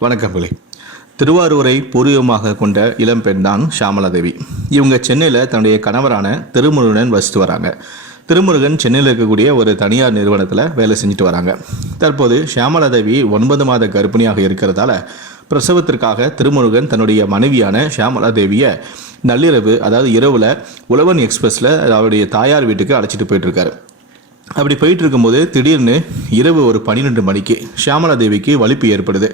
வணக்கங்களே திருவாரூரை பூர்வீகமாக கொண்ட இளம்பெண் தான் ஷாமலாதேவி. இவங்க சென்னையில் தன்னுடைய கணவரான திருமுருகன் வசித்து வராங்க. திருமுருகன் சென்னையில் இருக்கக்கூடிய ஒரு தனியார் நிறுவனத்தில் வேலை செஞ்சுட்டு வராங்க. தற்போது ஷியாமலாதேவி ஒன்பது மாத கர்ப்பிணியாக இருக்கிறதால பிரசவத்திற்காக திருமுருகன் தன்னுடைய மனைவியான ஷியாமலாதேவியை நள்ளிரவு அதாவது இரவில் உழவன் எக்ஸ்பிரஸில் அவருடைய தாயார் வீட்டுக்கு அழைச்சிட்டு போயிட்டுருக்காரு அப்படி போயிட்டு இருக்கும்போது திடீர்னு இரவு ஒரு பன்னிரெண்டு மணிக்கு ஷியாமலா தேவிக்கு வலிப்பு ஏற்படுது.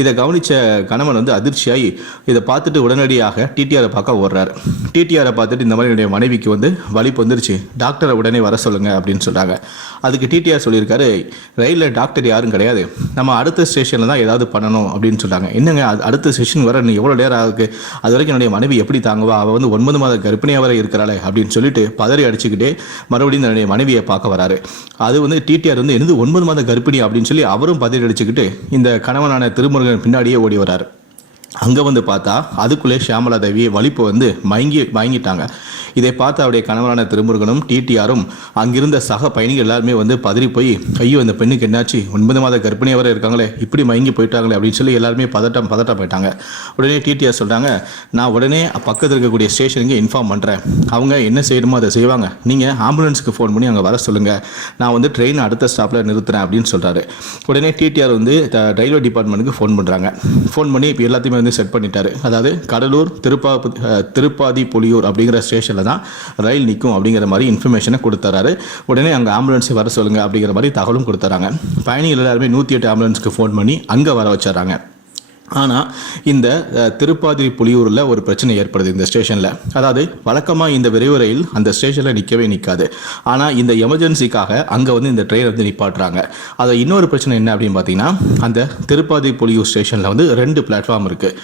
இதை கவனித்த கணவன் வந்து அதிர்ச்சியாகி இதை பார்த்துட்டு உடனடியாக டிடிஆரை பார்க்க ஓடுறாரு. டிடிஆரை பார்த்துட்டு இந்த மாதிரி என்னுடைய மனைவிக்கு வந்து வலிப்பு வந்துருச்சு. டாக்டரை உடனே வர சொல்லுங்க அப்படின்னு சொல்கிறாங்க அதுக்கு டிடிஆர் சொல்லியிருக்காரு ரயிலில் டாக்டர் யாரும் கிடையாது. நம்ம அடுத்த ஸ்டேஷனில் தான் ஏதாவது பண்ணணும் அப்படின்னு சொல்கிறாங்க என்னங்க அது அடுத்த ஸ்டேஷன் வர இன்னும் எவ்வளோ நேரம் ஆகுது? அது வரைக்கும் என்னுடைய மனைவி எப்படி தாங்குவா? அவள் வந்து ஒன்பது மாத கர்ப்பிணியாக வர இருக்கிறாளே அப்படின்னு சொல்லிட்டு பதறி அடிச்சுக்கிட்டே மறுபடியும் என்னுடைய மனைவியை பார்க்க வராரு. அது வந்து டிடிஆர் வந்து என்னது ஒன்பது மாத கர்ப்பிணி அப்படின்னு சொல்லி அவரும் பதறி அடிச்சுக்கிட்டு இந்த கணவனான திருமுருகன் பின்னாடியே ஓடி வராரு. அங்கே வந்து பார்த்தா அதுக்குள்ளே ஷியாமலா தேவி வலிப்பு வந்து மயங்கி மயங்கிட்டாங்க. இதை பார்த்து அவருடைய கணவரான திருமுருகனும் டிடிஆரும் அங்கிருந்த சக பயணிகள் எல்லாருமே வந்து பதறி போய் ஐயோ இந்த பெண்ணுக்கு என்னாச்சு? ஒன்பது மாத கர்ப்பிணியாக வரை இருக்காங்களே இப்படி மயங்கி போயிட்டாங்களே அப்படின்னு சொல்லி எல்லாருமே பதட்டம் பதட்டம் போயிட்டாங்க உடனே டிடிஆர் சொல்கிறாங்க நான் உடனே பக்கத்தில் இருக்கக்கூடிய ஸ்டேஷனுக்கு இன்ஃபார்ம் பண்ணுறேன் அவங்க என்ன செய்யணுமோ அதை செய்வாங்க. நீங்கள் ஆம்புலன்ஸுக்கு ஃபோன் பண்ணி அங்கே வர சொல்லுங்கள் நான் வந்து ட்ரெயின் அடுத்த ஸ்டாப்பில் நிறுத்துறேன் அப்படின்னு சொல்கிறாரு உடனே டிடிஆர் வந்து ரயில்வே டிபார்ட்மெண்ட்டுக்கு ஃபோன் பண்ணுறாங்க ஃபோன் பண்ணி இப்போ எல்லாத்தையுமே வந்து செட் பண்ணிட்டாரு. அதாவது கடலூர் திருப்பா திருப்பாதி புலியூர் அப்படிங்கிற ஸ்டேஷனில் தான் ரயில் நிற்கும் அப்படிங்கிற மாதிரி இன்ஃபர்மேஷனை கொடுத்துறாரு. உடனே அங்கே ஆம்புலன்ஸை வர சொல்லுங்கள் அப்படிங்கிற மாதிரி தகவலும் கொடுத்துறாங்க. பயணிகள் எல்லாருமே நூற்றி எட்டு ஆம்புலன்ஸ்க்கு ஃபோன் பண்ணி அங்கே வர வச்சிடறாங்க. ஆனால் இந்த திருப்பாதிரி புலியூரில் ஒரு பிரச்சனை ஏற்படுது இந்த ஸ்டேஷனில். அதாவது வழக்கமாக இந்த விரைவு ரயில் அந்த ஸ்டேஷனில் நிற்கவே நிற்காது ஆனால் இந்த எமர்ஜென்சிக்காக அங்கே வந்து இந்த ட்ரெயின் வந்து நிப்பாட்டுறாங்க. அதை இன்னொரு பிரச்சனை என்ன அப்படின்னு பார்த்தீங்கன்னா அந்த திருப்பாதிரி புலியூர் ஸ்டேஷனில் வந்து ரெண்டு பிளாட்ஃபார்ம் இருக்குது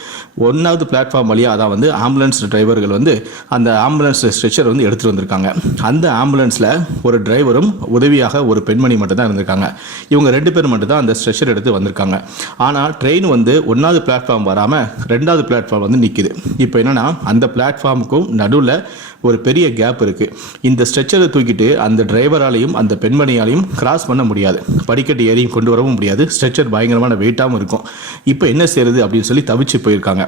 ஒன்றாவது பிளாட்ஃபார்ம் வழியாக அதான் வந்து ஆம்புலன்ஸ் டிரைவர்கள் வந்து அந்த ஆம்புலன்ஸ் ஸ்ட்ரெச்சர் வந்து எடுத்துகிட்டு வந்திருக்காங்க. அந்த ஆம்புலன்ஸில் ஒரு டிரைவரும் உதவியாக ஒரு பெண்மணி மட்டும் தான் இருந்திருக்காங்க. இவங்க ரெண்டு பேர் மட்டும் தான் அந்த ஸ்ட்ரெச்சர் எடுத்து வந்திருக்காங்க. ஆனால் ட்ரெயின் வந்து ஒன்றாவது பிளாட்ஃபார்ம் வராமல் ரெண்டாவது பிளாட்ஃபார்ம் வந்து நிற்கிது இப்போ என்னன்னா அந்த பிளாட்ஃபார்முக்கும் நடுவில் ஒரு பெரிய கேப் இருக்குது இந்த ஸ்ட்ரெச்சரை தூக்கிட்டு அந்த டிரைவராலையும் அந்த பெண்மணியாலையும் கிராஸ் பண்ண முடியாது. படிக்கட்டு ஏறியும் கொண்டு வரவும் முடியாது. ஸ்ட்ரெச்சர் பயங்கரமான வெயிட்டாகவும் இருக்கும். இப்போ என்ன செய்யறது அப்படின்னு சொல்லி தவிச்சு போயிருக்காங்க.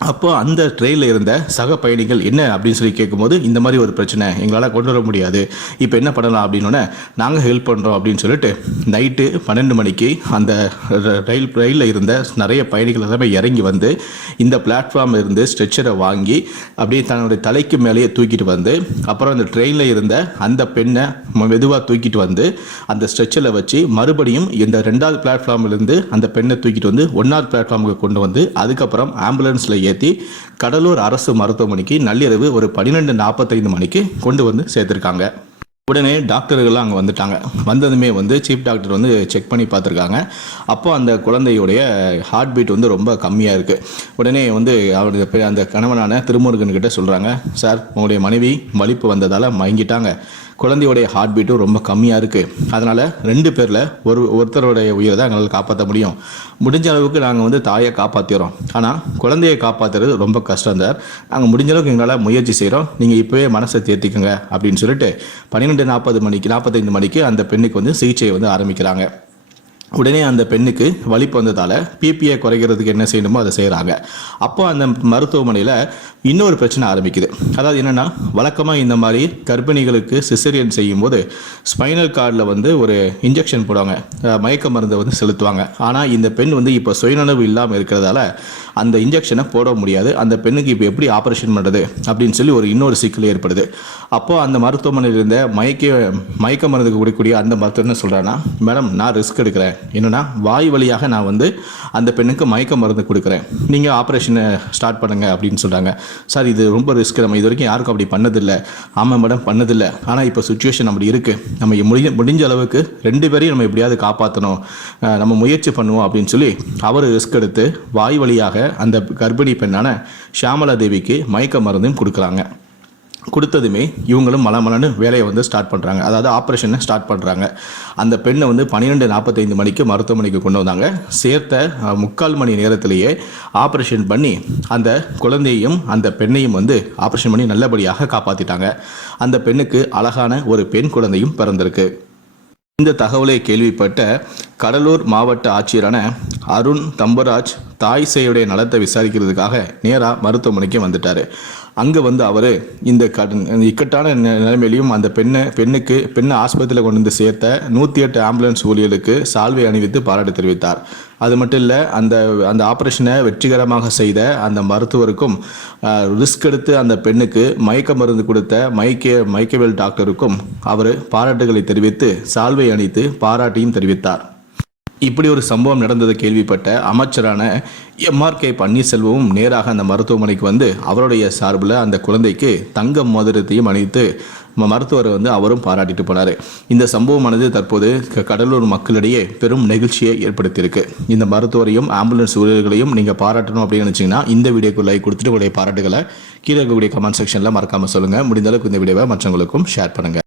அப்போ அந்த ட்ரெயினில் இருந்த சக பயணிகள் என்ன அப்படின்னு சொல்லி கேட்கும்போது இந்த மாதிரி ஒரு பிரச்சனை எங்களால் கொண்டு வர முடியாது. இப்போ என்ன பண்ணலாம் அப்படின்னோடனே நாங்கள் ஹெல்ப் பண்ணுறோம் அப்படின்னு சொல்லிட்டு நைட்டு பன்னெண்டு மணிக்கு அந்த ரயில் ரயிலில் இருந்த நிறைய பயணிகள் எல்லாமே இறங்கி வந்து இந்த பிளாட்ஃபார்ம் இருந்து ஸ்ட்ரெச்சரை வாங்கி அப்படியே தன்னுடைய தலைக்கு மேலேயே தூக்கிட்டு வந்து அப்புறம் அந்த ட்ரெயினில் இருந்த அந்த பெண்ணை மெதுவாக தூக்கிட்டு வந்து அந்த ஸ்ட்ரெச்சரில் வச்சு மறுபடியும் இந்த ரெண்டாவது பிளாட்ஃபார்ம்லேருந்து அந்த பெண்ணை தூக்கிட்டு வந்து ஒன்றாவது பிளாட்ஃபார்முக்கு கொண்டு வந்து அதுக்கப்புறம் ஆம்புலன்ஸில் ஏற்றி கடலூர் அரசு மருத்துவமனைக்கு நள்ளிரவு ஒரு பன்னிரெண்டு நாற்பத்தைந்து மணிக்கு கொண்டு வந்து சேர்த்துருக்காங்க. உடனே டாக்டர்கள்லாம் அங்கே வந்துட்டாங்க. வந்ததுமே வந்து சீஃப் டாக்டர் வந்து செக் பண்ணி பார்த்துருக்காங்க. அப்போ அந்த குழந்தையுடைய ஹார்ட் பீட் வந்து ரொம்ப கம்மியாக இருக்குது உடனே வந்து அவருடைய அந்த கணவனான திருமுருகன் கிட்ட சொல்கிறாங்க சார் உங்களுடைய மனைவி வலிப்பு வந்ததால் மயங்கிட்டாங்க. குழந்தையுடைய ஹார்ட் பீட்டும் ரொம்ப கம்மியாக இருக்குது அதனால் ரெண்டு பேரில் ஒரு ஒருத்தருடைய உயிரை தான் எங்களால் காப்பாற்ற முடியும். முடிஞ்ச அளவுக்கு நாங்கள் வந்து தாயை காப்பாற்றிடுறோம் ஆனால் குழந்தையை காப்பாற்றுறது ரொம்ப கஷ்டம் சார். நாங்கள் முடிஞ்ச அளவுக்கு எங்களால் முயற்சி செய்கிறோம் நீங்கள் இப்போவே மனசை தேர்த்திக்கங்க அப்படின்னு சொல்லிட்டு பன்னிரெண்டு நாற்பது மணிக்கு நாற்பத்தைந்து மணிக்கு அந்த பெண்ணுக்கு வந்து சிகிச்சையை வந்து ஆரம்பிக்கிறாங்க. உடனே அந்த பெண்ணுக்கு வலிப்பு வந்ததால் பிபிஐ குறைக்கிறதுக்கு என்ன செய்யணுமோ அதை செய்கிறாங்க அப்போ அந்த மருத்துவமனையில் இன்னொரு பிரச்சனை ஆரம்பிக்குது. அதாவது என்னென்னா வழக்கமாக இந்த மாதிரி கர்ப்பிணிகளுக்கு சிசரியன் செய்யும்போது ஸ்பைனல் கார்டில் வந்து ஒரு இன்ஜெக்ஷன் போடுவாங்க. மயக்க மருந்தை வந்து செலுத்துவாங்க. ஆனால் இந்த பெண் வந்து இப்போ சுயநனவு இல்லாமல் இருக்கிறதால அந்த இன்ஜெக்ஷனை போட முடியாது. அந்த பெண்ணுக்கு இப்போ எப்படி ஆப்ரேஷன் பண்ணுறது அப்படின்னு சொல்லி ஒரு இன்னொரு சிக்கல் ஏற்படுது. அப்போது அந்த மருத்துவமனையில் இருந்த மயக்க மயக்க மருந்து கொடுக்கக்கூடிய அந்த மருத்துவர் என்ன சொல்கிறான்னா மேடம் நான் ரிஸ்க் எடுக்கிறேன். என்னென்னா வாய் வழியாக நான் வந்து அந்த பெண்ணுக்கு மயக்க மருந்து கொடுக்குறேன். நீங்கள் ஆப்ரேஷனை ஸ்டார்ட் பண்ணுங்க அப்படின்னு சொல்கிறாங்க சார் இது ரொம்ப ரிஸ்க் நம்ம இது வரைக்கும் யாருக்கும் அப்படி பண்ணதில்லை. ஆமாம் மேடம் பண்ணதில்லை. ஆனால் இப்போ சுச்சுவேஷன் அப்படி இருக்குது நம்ம முடிஞ்ச முடிஞ்ச அளவுக்கு ரெண்டு பேரையும் நம்ம எப்படியாவது காப்பாற்றணும் நம்ம முயற்சி பண்ணுவோம் அப்படின்னு சொல்லி அவர் ரிஸ்க் எடுத்து வாய் வழியாக அந்த கர்ப்பிணி பெண்ணான ஷியாமலா தேவிக்கு மயக்க மருந்தும் கொடுக்குறாங்க. கொடுத்ததுமே இவங்களும் மலமலன்னு வேலையை வந்து ஸ்டார்ட் பண்ணுறாங்க அதாவது ஆப்ரேஷனை ஸ்டார்ட் பண்ணுறாங்க அந்த பெண்ணை வந்து பன்னிரெண்டு நாற்பத்தைந்து மணிக்கு மருத்துவமனைக்கு கொண்டு வந்தாங்க. சேர்த்த முக்கால் மணி நேரத்திலேயே ஆப்ரேஷன் பண்ணி அந்த குழந்தையையும் அந்த பெண்ணையும் வந்து ஆப்ரேஷன் பண்ணி நல்லபடியாக காப்பாற்றிட்டாங்க அந்த பெண்ணுக்கு அழகான ஒரு பெண் குழந்தையும் பிறந்திருக்கு. இந்த தகவலை கேள்விப்பட்ட கடலூர் மாவட்ட ஆட்சியரான அருண் தம்பராஜ் தாய் சேயுடைய நலத்தை விசாரிக்கிறதுக்காக நேராக மருத்துவமனைக்கு வந்துட்டார். அங்கே வந்து அவர் இந்த கடன் இக்கட்டான நிலைமையிலையும் அந்த பெண்ணை பெண்ணுக்கு பெண்ணை ஆஸ்பத்திரியில் கொண்டு வந்து சேர்த்த நூற்றி எட்டு ஆம்புலன்ஸ் ஊழியர்களுக்கு சால்வை அணிவித்து பாராட்டு தெரிவித்தார். அது மட்டும் இல்லை அந்த அந்த ஆப்ரேஷனை வெற்றிகரமாக செய்த அந்த மருத்துவருக்கும் ரிஸ்க் எடுத்து அந்த பெண்ணுக்கு மயக்க மருந்து கொடுத்த மைக்கே மைக்கவேல் டாக்டருக்கும் அவர் பாராட்டுகளை தெரிவித்து சால்வை அணித்து பாராட்டியும் தெரிவித்தார். இப்படி ஒரு சம்பவம் நடந்ததை கேள்விப்பட்ட அமைச்சரான எம்ஆர்கே பன்னீர்செல்வமும் நேராக அந்த மருத்துவமனைக்கு வந்து அவருடைய சார்பில் அந்த குழந்தைக்கு தங்க மோதிரத்தையும் அணிவித்து மருத்துவர் வந்து அவரும் பாராட்டிட்டு போனார். இந்த சம்பவமானது தற்போது க- கடலூர் மக்களிடையே பெரும் நெகிழ்ச்சியை ஏற்படுத்தியிருக்கு. இந்த மருத்துவரையும் ஆம்புலன்ஸ் ஊழியர்களையும் நீங்கள் பாராட்டணும் அப்படின்னு நினச்சிங்கன்னா இந்த வீடியோக்குள்ளே கொடுத்துட்டு உங்களுடைய பாராட்டுகளை கீழே இருக்கக்கூடிய கமெண்ட் செக்ஷனில் மறக்காமல் சொல்லுங்கள் முடிந்தளவுக்கு இந்த வீடியோவை மற்றவங்களுக்கும் ஷேர் பண்ணுங்கள்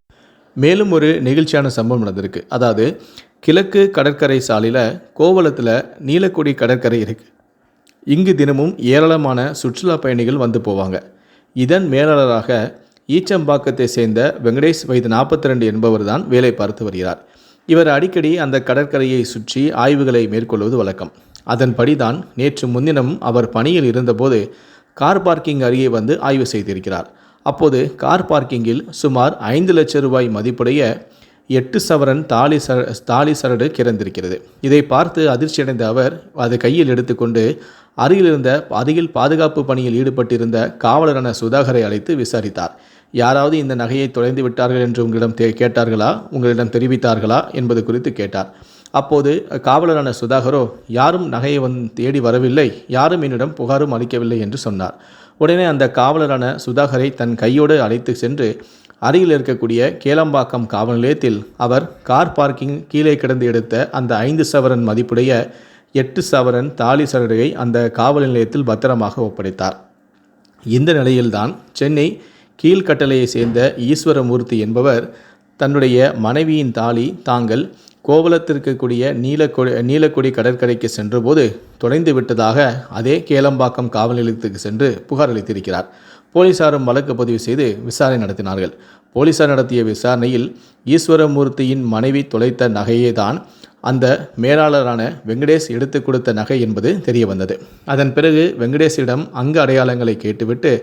மேலும் ஒரு நெகிழ்ச்சியான சம்பவம் நடந்திருக்கு. அதாவது கிழக்கு கடற்கரை சாலையில் கோவளத்தில் நீலக்குடி கடற்கரை இருக்குது இங்கு தினமும் ஏராளமான சுற்றுலா பயணிகள் வந்து போவாங்க. இதன் மேலாளராக ஈச்சம்பாக்கத்தை சேர்ந்த வெங்கடேஷ் வயது நாற்பத்தி ரெண்டு என்பவர் தான் வேலை பார்த்து வருகிறார். இவர் அடிக்கடி அந்த கடற்கரையை சுற்றி ஆய்வுகளை மேற்கொள்வது வழக்கம். அதன்படி தான் நேற்று முன்தினம் அவர் பணியில் இருந்தபோது கார் பார்க்கிங் அருகே வந்து ஆய்வு செய்திருக்கிறார். அப்போது கார் பார்க்கிங்கில் சுமார் ஐந்து லட்சம் ரூபாய் மதிப்புடைய எட்டு சவரன் தாலி சர தாலி சரடு கிறந்திருக்கிறது இதை பார்த்து அதிர்ச்சியடைந்த அவர் அது கையில் எடுத்துக்கொண்டு அருகில் இருந்த அருகில் பாதுகாப்பு பணியில் ஈடுபட்டிருந்த காவலரான சுதாகரை அழைத்து விசாரித்தார். யாராவது இந்த நகையை தொலைந்து விட்டார்கள் என்று உங்களிடம் தே கேட்டார்களா? உங்களிடம் தெரிவித்தார்களா? என்பது குறித்து கேட்டார். அப்போது காவலரான சுதாகரோ யாரும் நகையை வந் தேடி வரவில்லை. யாரும் என்னிடம் புகாரும் அளிக்கவில்லை என்று சொன்னார். உடனே அந்த காவலரான சுதாகரை தன் கையோடு அழைத்து சென்று அருகில் இருக்கக்கூடிய கேளம்பாக்கம் காவல் நிலையத்தில் அவர் கார் பார்க்கிங் கீழே கிடந்து எடுத்த அந்த ஐந்து சவரன் மதிப்புடைய எட்டு சவரன் தாலி சரடுகை அந்த காவல் நிலையத்தில் பத்திரமாக ஒப்படைத்தார். இந்த நிலையில்தான் சென்னை கீழ்கட்டளையை சேர்ந்த ஈஸ்வரமூர்த்தி என்பவர் தன்னுடைய மனைவியின் தாலி தாங்கள் கோவலத்திற்கக்கூடிய நீலக்கொடி நீலக்கொடி நீலக்குடி கடற்கரைக்கு சென்றபோது தொலைந்து விட்டதாக அதே கேளம்பாக்கம் காவல் நிலையத்துக்கு சென்று புகார் அளித்திருக்கிறார். போலீசாரும் வழக்கு பதிவு செய்து விசாரணை நடத்தினார்கள். போலீசார் நடத்திய விசாரணையில் ஈஸ்வரமூர்த்தியின் மனைவி தொலைத்த நகையே தான் அந்த மேலாளரான வெங்கடேஷ் எடுத்து கொடுத்த நகை என்பது தெரிய வந்தது அதன் பிறகு வெங்கடேஷிடம் அங்கு அடையாளங்களை கேட்டுவிட்டு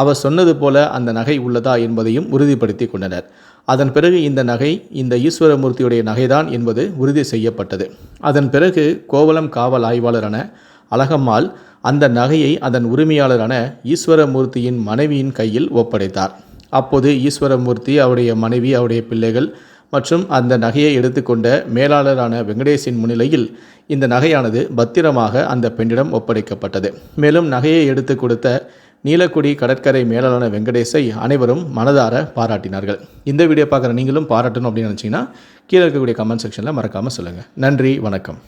அவர் சொன்னது போல அந்த நகை உள்ளதா என்பதையும் உறுதிப்படுத்தி கொண்டனர். அதன் பிறகு இந்த நகை இந்த ஈஸ்வரமூர்த்தியுடைய நகைதான் என்பது உறுதி செய்யப்பட்டது. அதன் பிறகு கோவளம் காவல் ஆய்வாளரான அழகம்மாள் அந்த நகையை அதன் உரிமையாளரான ஈஸ்வரமூர்த்தியின் மனைவியின் கையில் ஒப்படைத்தார். அப்போது ஈஸ்வரமூர்த்தி அவருடைய மனைவி அவருடைய பிள்ளைகள் மற்றும் அந்த நகையை எடுத்துக்கொண்ட மேலாளரான வெங்கடேஷின் முன்னிலையில் இந்த நகையானது பத்திரமாக அந்த பெண்ணிடம் ஒப்படைக்கப்பட்டது. மேலும் நகையை எடுத்து கொடுத்த நீலக்குடி கடற்கரை மேலாளரான வெங்கடேஷை அனைவரும் மனதார பாராட்டினார்கள். இந்த வீடியோ பார்க்குற நீங்களும் பாராட்டணும் அப்படின்னு நினச்சிங்கன்னா கீழே இருக்கக்கூடிய கமெண்ட் செக்ஷனில் மறக்காமல் சொல்லுங்கள் நன்றி வணக்கம்.